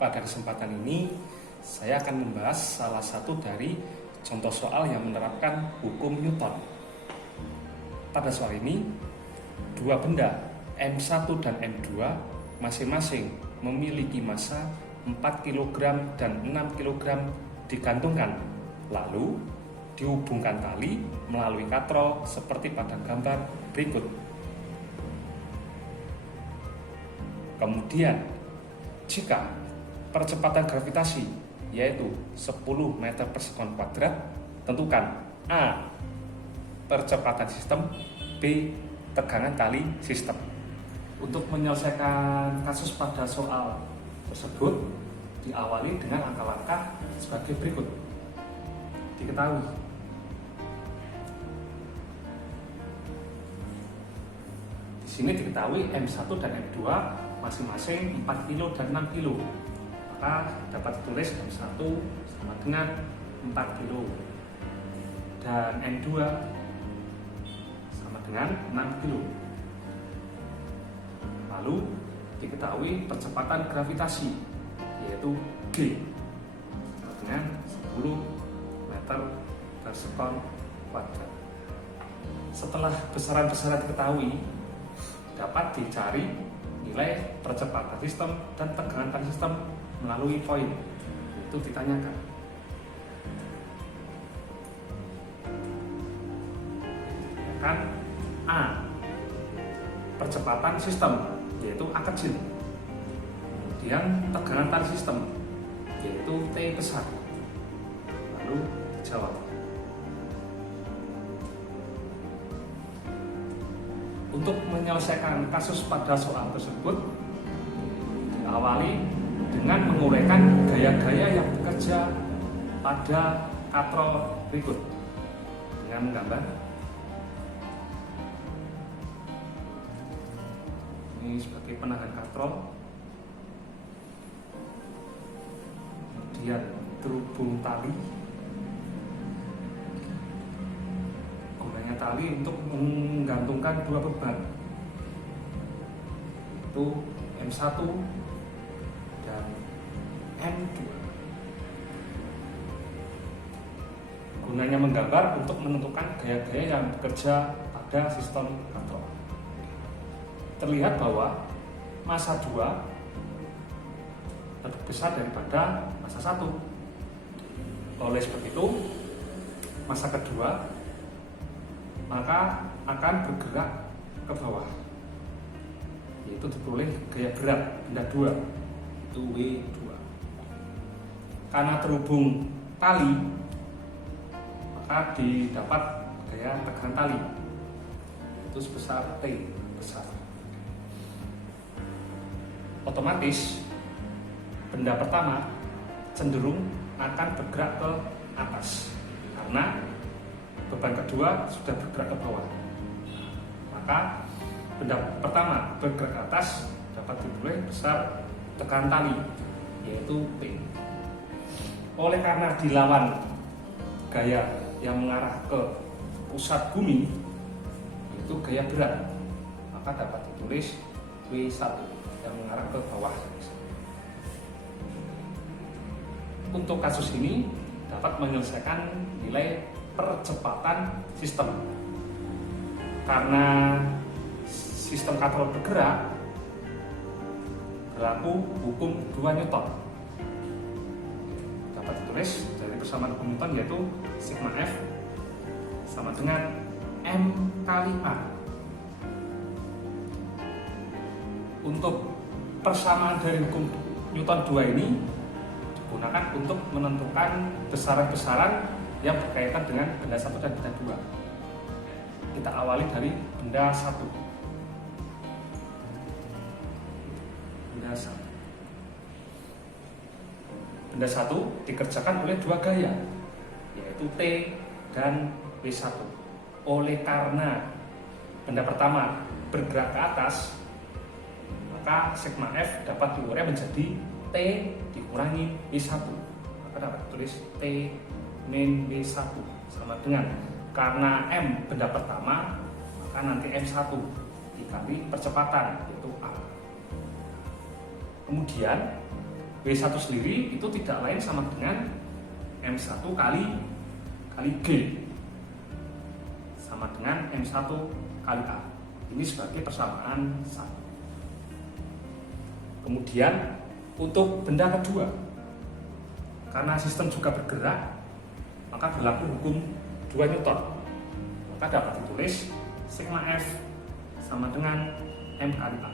Pada kesempatan ini, saya akan membahas salah satu dari contoh soal yang menerapkan hukum Newton. Pada soal ini, dua benda M1 dan M2 masing-masing memiliki massa 4 kg dan 6 kg digantungkan, lalu dihubungkan tali melalui katrol seperti pada gambar berikut. Kemudian, jika percepatan gravitasi yaitu 10 meter per sekon kuadrat, tentukan A. percepatan sistem, B. tegangan tali sistem. Untuk menyelesaikan kasus pada soal tersebut diawali dengan langkah-langkah sebagai berikut. Diketahui di sini diketahui M1 dan M2 masing-masing 4 kg dan 6 kg. Maka dapat ditulis M1 sama dengan 4 kg dan M2 sama dengan 6 kg. Lalu diketahui percepatan gravitasi yaitu G sama dengan 10 meter per sekon kuadrat. Setelah besaran-besaran diketahui, dapat dicari nilai percepatan sistem dan tegangan tali sistem melalui poin. Itu ditanyakan. Kan A. percepatan sistem yaitu A kecil. Kemudian tegangan tali sistem yaitu T besar. Lalu dijawab. Untuk menyelesaikan kasus pada soal tersebut diawali dengan menguraikan gaya-gaya yang bekerja pada katrol berikut dengan menggambar. Ini sebagai penahan katrol, kemudian terhubung tali. Gunanya tali untuk menggantungkan dua beban, itu M1 dan M2. Gunanya menggambar untuk menentukan gaya-gaya yang bekerja pada sistem katrol. Terlihat bahwa massa 2 lebih besar daripada massa 1. Oleh sebab itu, massa kedua maka akan bergerak ke bawah, yaitu diperoleh gaya berat benda 2, itu W2. Karena terhubung tali, maka didapat gaya tegangan tali, itu sebesar T besar. Otomatis benda pertama cenderung akan bergerak ke atas karena beban kedua sudah bergerak ke bawah. Maka benda pertama bergerak ke atas dapat diperoleh besar tekanan tali yaitu P. Oleh karena dilawan gaya yang mengarah ke pusat bumi yaitu gaya berat, maka dapat ditulis W1 yang mengarah ke bawah. Untuk kasus ini dapat menyelesaikan nilai percepatan sistem. Karena sistem katrol bergerak, berlaku hukum 2 Newton. Dapat ditulis dari persamaan hukum Newton yaitu sigma F sama dengan M kali A. Untuk persamaan dari hukum Newton 2 ini digunakan untuk menentukan besaran-besaran yang berkaitan dengan benda 1 dan benda 2. Kita awali dari benda 1. Benda 1. Benda 1 dikerjakan oleh dua gaya, yaitu T dan W1. Oleh karena benda pertama bergerak ke atas, maka sigma F dapat diurai menjadi T dikurangi W1. Maka dapat tulis T min W1 sama dengan, karena M benda pertama, maka nanti M1 dikali percepatan yaitu A. Kemudian W1 sendiri itu tidak lain sama dengan M1 kali G sama dengan M1 kali A. Ini sebagai persamaan 1. Kemudian untuk benda kedua, karena sistem juga bergerak, maka berlaku hukum 2 Newton. Maka dapat ditulis sigma F sama dengan M kali A.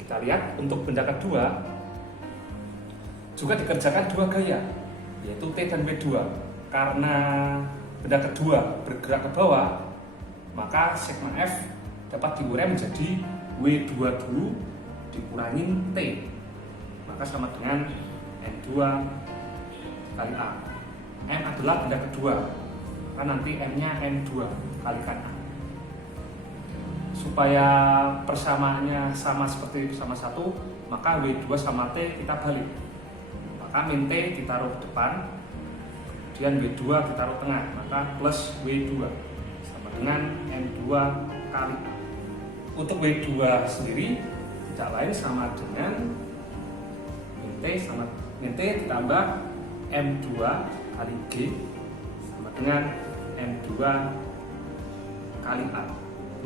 Kita lihat untuk benda kedua juga dikerjakan 2 gaya, yaitu T dan W2. Karena benda kedua bergerak ke bawah, maka sigma F dapat diurai menjadi W2 dulu dikurangin T, maka sama dengan M2 kali A. M adalah benda kedua, kan nanti M-nya M2 kalikan A. Supaya persamaannya sama seperti bersama 1, maka W2 sama T kita balik. Maka min T ditaruh depan, kemudian W2 ditaruh tengah, maka plus W2 sama dengan M2 kali A. Untuk W2 sendiri tidak lain sama dengan min T ditambah M2 kali G sama dengan M2 kali A.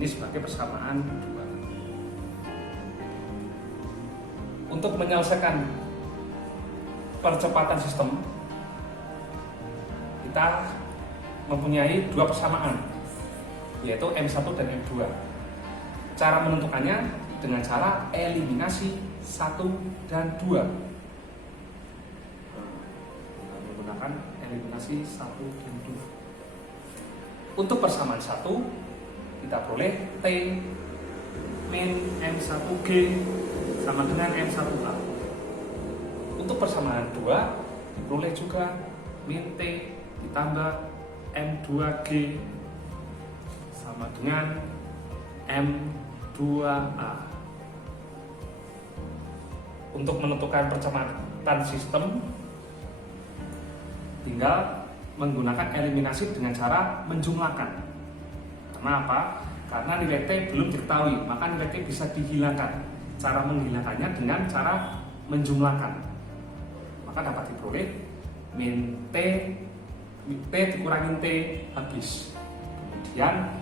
Ini sebagai persamaan 2. Untuk menyelesaikan percepatan sistem, kita mempunyai 2 persamaan, yaitu M1 dan M2. Cara menentukannya dengan cara eliminasi 1 dan 2. Menggunakan eliminasi 1 dan 2. Untuk persamaan 1, kita peroleh T min M1G sama dengan M1A. Untuk persamaan 2, diperoleh juga min T ditambah M2G sama dengan M2A. Untuk menentukan percepatan sistem, tinggal menggunakan eliminasi dengan cara menjumlahkan. Karena apa? Karena nilai T belum diketahui, maka nilai T bisa dihilangkan. Cara menghilangkannya dengan cara menjumlahkan. Maka dapat diperoleh min T dikurangin T habis. Kemudian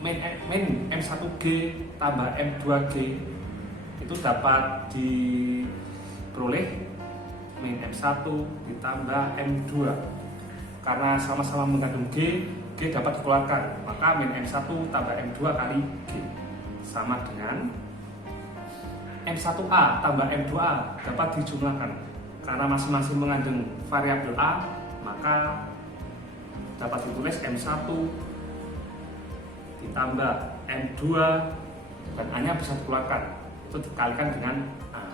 min M1G tambah M2G itu dapat diperoleh min M1 ditambah M2. Karena sama-sama mengandung G dapat dikeluarkan, maka min M1 tambah M2 kali G sama dengan M1A tambah M2A dapat dijumlahkan. Karena masing-masing mengandung variabel A, maka dapat ditulis M1 ditambah M2 dan A-nya bisa dikeluarkan, itu dikalikan dengan A.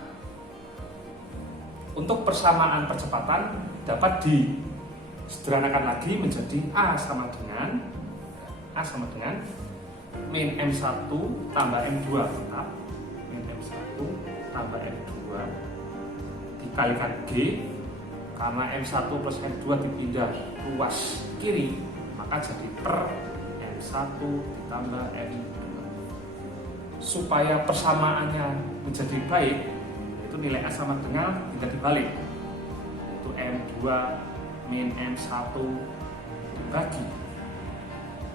Untuk persamaan percepatan dapat disederhanakan lagi menjadi A sama dengan min M1 tambah M2 tetap min M1 tambah M2 dikalikan G, karena M1 plus M2 dipindah ruas kiri, maka jadi per M1 ditambah M2. Supaya persamaannya menjadi baik, itu nilai A sama dengan tidak dibalik, itu M2 min M1 dibagi,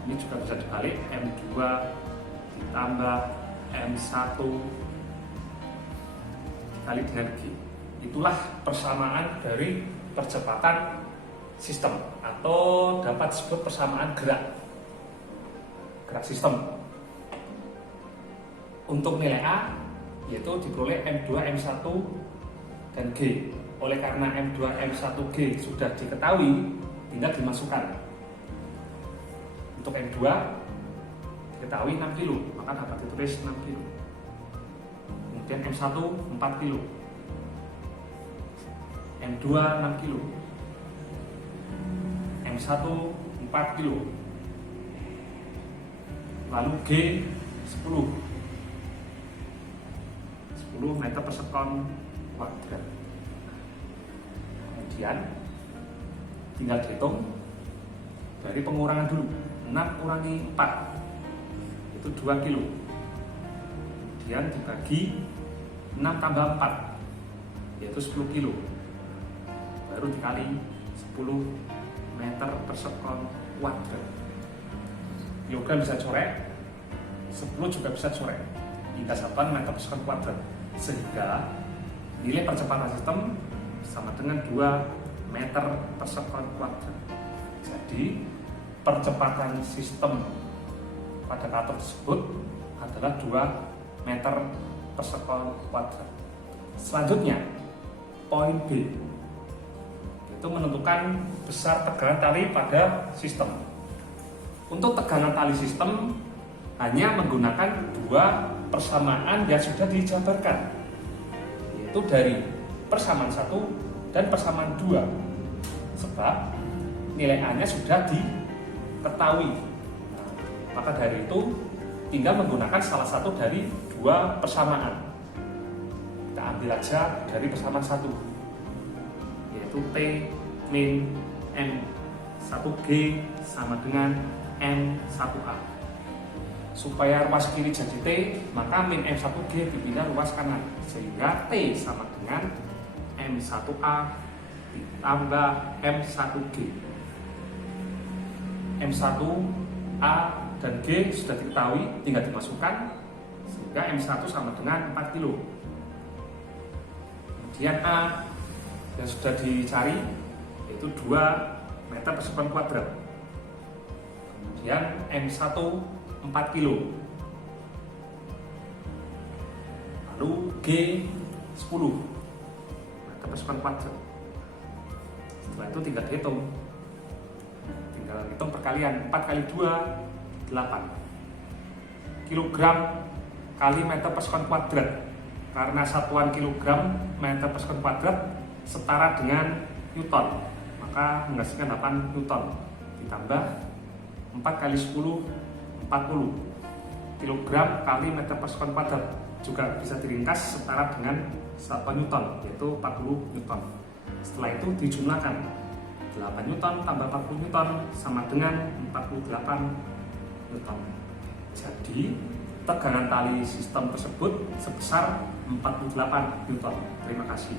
ini juga bisa dibalik, M2 ditambah M1 dikali dengan G. Itulah persamaan dari percepatan sistem, atau dapat disebut persamaan gerak sistem. Untuk nilai A yaitu diperoleh M2, M1 dan G. Oleh karena M2, M1G sudah diketahui, tinggal dimasukkan. Untuk M2 diketahui 6 kilo, maka dapat ditulis 6 kilo. Kemudian M1 4 kilo, M2 6 kilo, M1 4 kilo, lalu G 10 meter per sekon kuadrat. Kemudian tinggal dihitung dari pengurangan dulu. 6 kurangi 4 itu 2 kilo. Kemudian dibagi 6 tambah 4 yaitu 10 kilo, baru dikali 10 meter per sekon kuadrat. Kilogram bisa corek, 10 juga bisa corek hingga 8 meter per sekon kuadrat, sehingga nilai percepatan sistem sama dengan 2 meter per sekon kuadrat. Jadi percepatan sistem pada kator tersebut adalah 2 meter per sekon kuadrat. Selanjutnya, poin B, itu menentukan besar tegangan tali pada sistem. Untuk tegangan tali sistem hanya menggunakan 2 persamaan yang sudah dijabarkan, yaitu dari persamaan 1 dan persamaan 2, sebab nilai A nya sudah diketahui. Maka dari itu tinggal menggunakan salah satu dari 2 persamaan. Kita ambil aja dari persamaan 1, yaitu T min M1G sama dengan M1A. Supaya ruas kiri jadi T, maka min M1G dipindah ruas kanan, sehingga T sama dengan M1A ditambah M1G. M1A dan G sudah diketahui, tinggal dimasukkan, sehingga M1 sama dengan 4 kilo. Kemudian A yang sudah dicari yaitu 2 meter per sekon kuadrat. Kemudian M1 4 kilo. Lalu G 10 meter per sekon kuadrat. Setelah itu tinggal dihitung. Tinggal hitung perkalian, 4 kali 2 8 kilogram kali meter per sekon kuadrat, karena satuan kilogram meter per sekon kuadrat setara dengan Newton, maka menghasilkan 8 Newton, ditambah 4 kali 10 40 kilogram kali meter per sekon kuadrat, juga bisa diringkas setara dengan satuan Newton, yaitu 40 Newton. Setelah itu dijumlahkan, 8 Newton tambah 40 Newton sama dengan 48 Newton. Jadi tegangan tali sistem tersebut sebesar 48 Newton. Terima kasih.